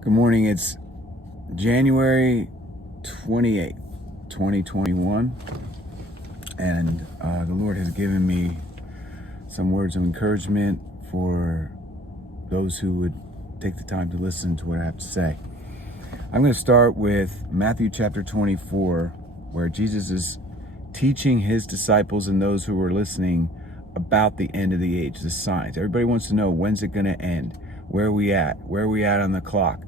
Good morning. It's January 28th, 2021, and the Lord has given me some words of encouragement for those who would take the time to listen to what I have to say. I'm going to start with Matthew chapter 24, where Jesus is teaching his disciples and those who are listening about the end of the age, the signs. Everybody wants to know, when's it going to end? Where are we at? Where are we at on the clock?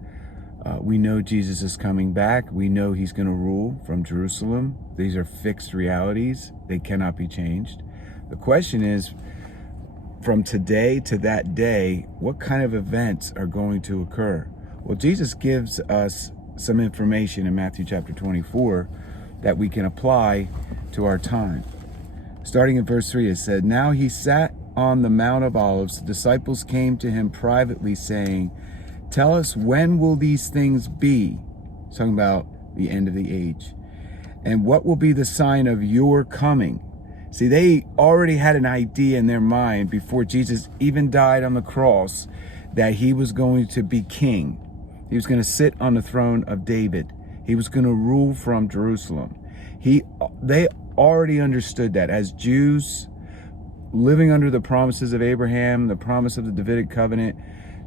We know Jesus is coming back. We know he's going to rule from Jerusalem. These are fixed realities. They cannot be changed. The question is, from today to that day, what kind of events are going to occur? Well, Jesus gives us some information in Matthew chapter 24 that we can apply to our time. Starting in verse 3, it said, "Now he sat on the Mount of Olives. The disciples came to him privately, saying, 'Tell us, when will these things be?'" He's talking about the end of the age. "And what will be the sign of your coming?" See, they already had an idea in their mind before Jesus even died on the cross that he was going to be king. He was going to sit on the throne of David. He was going to rule from Jerusalem. They already understood that as Jews living under the promises of Abraham, the promise of the Davidic covenant.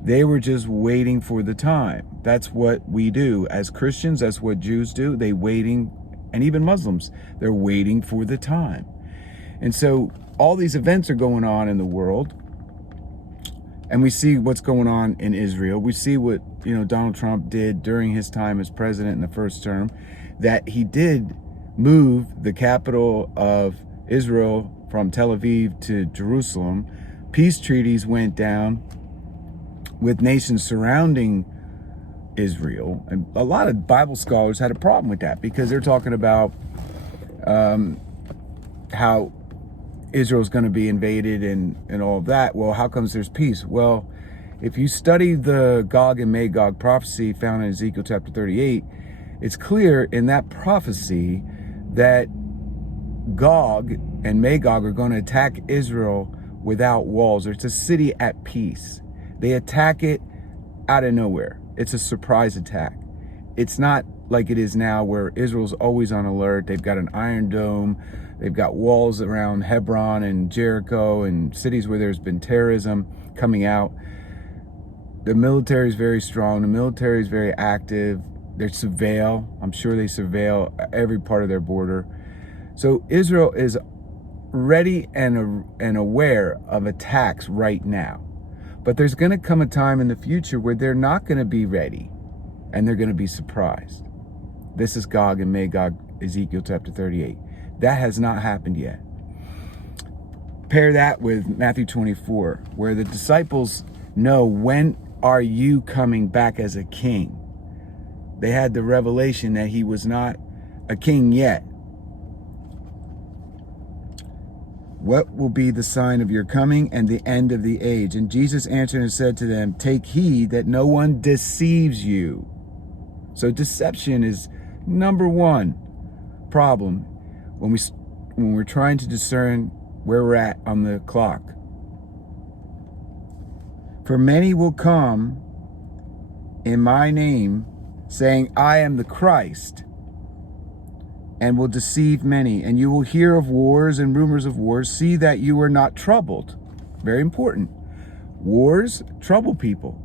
They were just waiting for the time. That's what we do as Christians. That's what Jews do. And even Muslims, they're waiting for the time. And so all these events are going on in the world. And we see what's going on in Israel. We see what, Donald Trump did during his time as president in the first term, that he did move the capital of Israel from Tel Aviv to Jerusalem. Peace treaties went down with nations surrounding Israel. And a lot of Bible scholars had a problem with that because they're talking about how Israel's going to be invaded and all of that. Well, how comes there's peace? Well, if you study the Gog and Magog prophecy found in Ezekiel chapter 38, it's clear in that prophecy that Gog and Magog are going to attack Israel without walls. It's a city at peace. They attack it out of nowhere. It's a surprise attack. It's not like it is now where Israel's always on alert. They've got an iron dome. They've got walls around Hebron and Jericho and cities where there's been terrorism coming out. The military is very strong. The military is very active. They surveil. I'm sure they surveil every part of their border. So Israel is ready and aware of attacks right now. But there's going to come a time in the future where they're not going to be ready and they're going to be surprised. This is Gog and Magog, Ezekiel chapter 38. That has not happened yet. Pair that with Matthew 24, where the disciples know, when are you coming back as a king? They had the revelation that he was not a king yet. What will be the sign of your coming and the end of the age? And Jesus answered and said to them, take heed that no one deceives you. So deception is number one problem when we're trying to discern where we're at on the clock. For many will come in my name, saying, I am the Christ, and will deceive many. And you will hear of wars and rumors of wars. See that you are not troubled. Very important. Wars trouble people.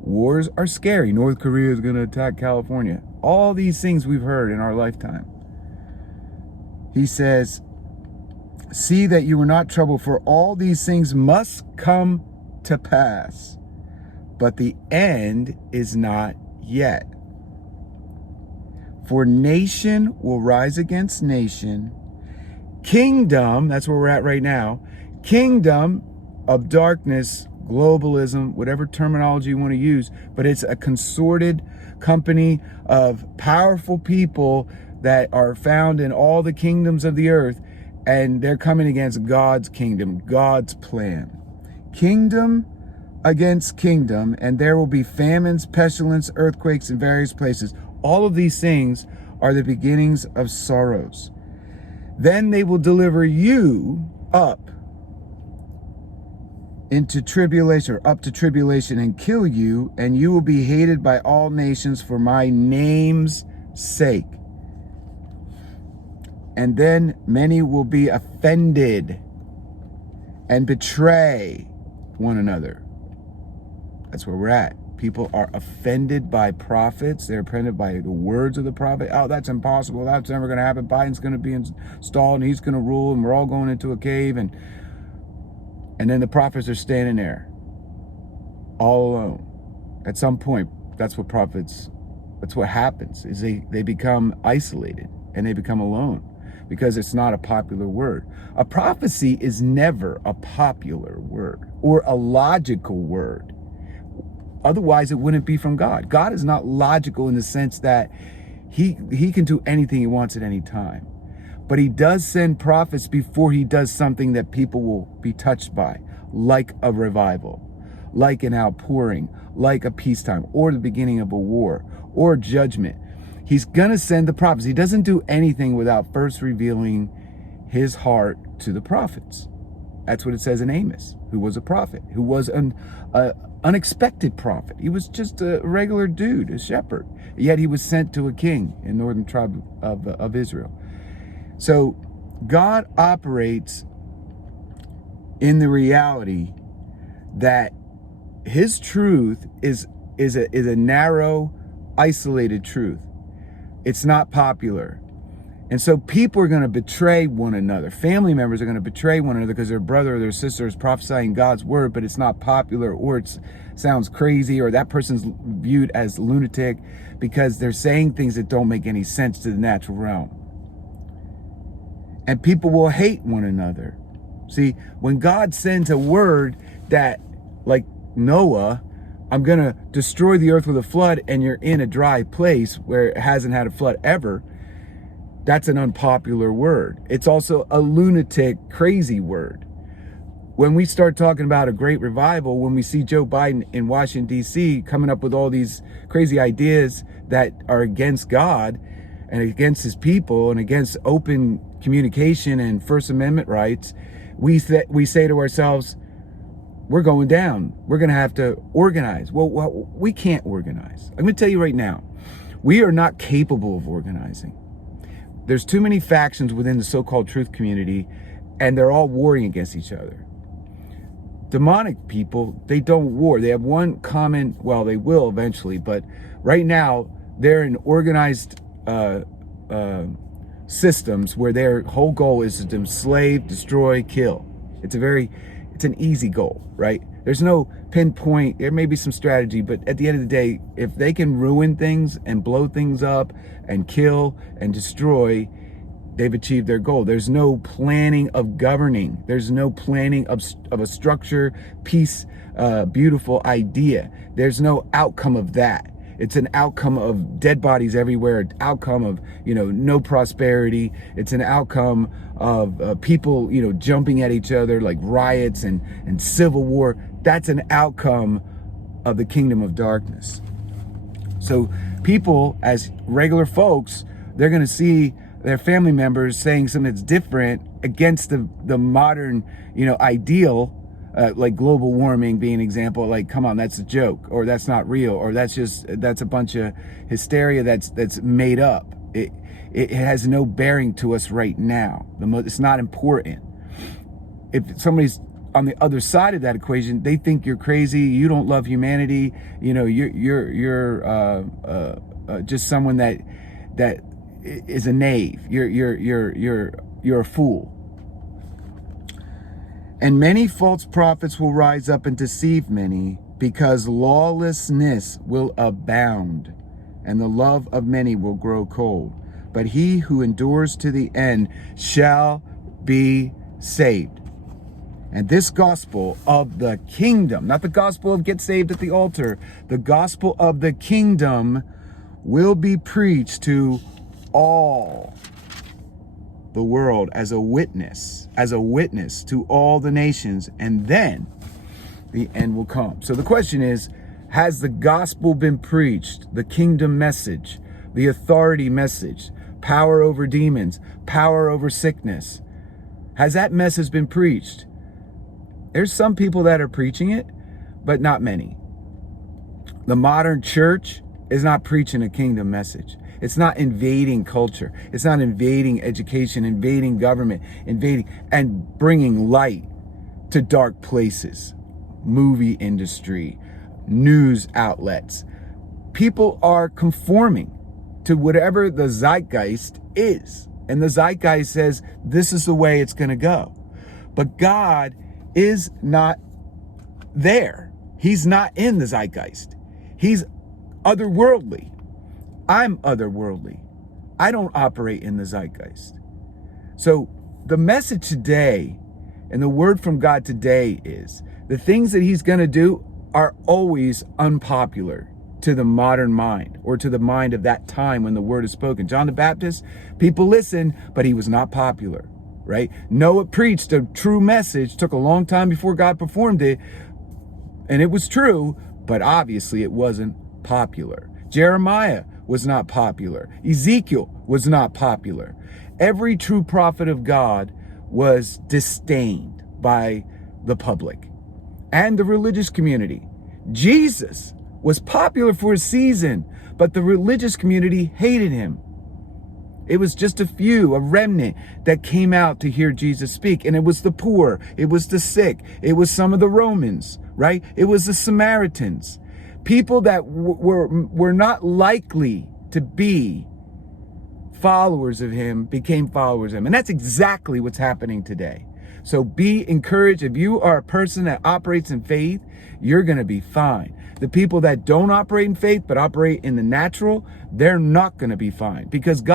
Wars are scary. North Korea is going to attack California. All these things we've heard in our lifetime. He says, see that you are not troubled, for all these things must come to pass, but the end is not yet. For nation will rise against nation, kingdom, that's where we're at right now, kingdom of darkness, globalism, whatever terminology you want to use, but it's a consorted company of powerful people that are found in all the kingdoms of the earth, and they're coming against God's kingdom, God's plan. Kingdom against kingdom, and there will be famines, pestilence, earthquakes in various places. All of these things are the beginnings of sorrows. Then they will deliver you up into tribulation, or up to tribulation, and kill you, and you will be hated by all nations for my name's sake. And then many will be offended and betray one another. That's where we're at. People are offended by prophets. They're offended by the words of the prophet. Oh, that's impossible. That's never going to happen. Biden's going to be installed and he's going to rule and we're all going into a cave. And then the prophets are standing there all alone. At some point, that's what happens, is they become isolated and they become alone because it's not a popular word. A prophecy is never a popular word or a logical word. Otherwise, it wouldn't be from God. God is not logical in the sense that he can do anything he wants at any time. But he does send prophets before he does something that people will be touched by, like a revival, like an outpouring, like a peacetime, or the beginning of a war, or judgment. He's going to send the prophets. He doesn't do anything without first revealing his heart to the prophets. That's what it says in Amos, who was a prophet, who was an unexpected prophet. He was just a regular dude, a shepherd. Yet he was sent to a king in northern tribe of Israel. So God operates in the reality that his truth is a narrow, isolated truth. It's not popular. And so people are going to betray one another. Family members are going to betray one another because their brother or their sister is prophesying God's word, but it's not popular, or it sounds crazy, or that person's viewed as lunatic because they're saying things that don't make any sense to the natural realm. And people will hate one another. See, when God sends a word that, like Noah, I'm going to destroy the earth with a flood, and you're in a dry place where it hasn't had a flood ever, that's an unpopular word. It's also a lunatic, crazy word. When we start talking about a great revival, when we see Joe Biden in Washington, D.C. coming up with all these crazy ideas that are against God and against his people and against open communication and First Amendment rights, we say to ourselves, we're going down. We're going to have to organize. Well, we can't organize. I'm going to tell you right now, we are not capable of organizing. There's too many factions within the so-called truth community, and they're all warring against each other. Demonic people, they don't war. They have one common, well, they will eventually, but right now they're in organized systems where their whole goal is to enslave, destroy, kill. It's an easy goal, right? There's no pinpoint. There may be some strategy, but at the end of the day, if they can ruin things and blow things up and kill and destroy, they've achieved their goal. There's no planning of governing. There's no planning of a structure, peace, beautiful idea. There's no outcome of that. It's an outcome of dead bodies everywhere, an outcome of, no prosperity. It's an outcome of people, jumping at each other like riots and civil war. That's an outcome of the kingdom of darkness. So people, as regular folks, they're going to see their family members saying something that's different against the modern, ideal, like global warming being an example. Like, come on, that's a joke, or that's not real, or that's a bunch of hysteria that's made up. It has no bearing to us right now. It's not important. If somebody's on the other side of that equation, they think you're crazy. You don't love humanity. You're just someone that is a knave. You're a fool. And many false prophets will rise up and deceive many, because lawlessness will abound, and the love of many will grow cold. But he who endures to the end shall be saved. And this gospel of the kingdom, not the gospel of get saved at the altar, the gospel of the kingdom will be preached to all the world as a witness to all the nations, and then the end will come. So the question is, has the gospel been preached? The kingdom message, the authority message, power over demons, power over sickness. Has that message been preached? There's some people that are preaching it, but not many. The modern church is not preaching a kingdom message. It's not invading culture. It's not invading education, invading government, invading and bringing light to dark places. Movie industry, news outlets. People are conforming to whatever the zeitgeist is. And the zeitgeist says, this is the way it's going to go. But God is not there. He's not in the zeitgeist. He's otherworldly. I'm otherworldly. I don't operate in the zeitgeist. So the message today and the word from God today is the things that he's going to do are always unpopular to the modern mind, or to the mind of that time when the word is spoken. John the Baptist, people listened, but he was not popular, right? Noah preached a true message, took a long time before God performed it, and it was true, but obviously it wasn't popular. Jeremiah was not popular. Ezekiel was not popular. Every true prophet of God was disdained by the public and the religious community. Jesus was popular for a season, but the religious community hated him. It was just a few, a remnant that came out to hear Jesus speak. And it was the poor, it was the sick, it was some of the Romans, right? It was the Samaritans. People that were not likely to be followers of him became followers of him. And that's exactly what's happening today. So be encouraged. If you are a person that operates in faith, you're going to be fine. The people that don't operate in faith but operate in the natural, they're not going to be fine, because God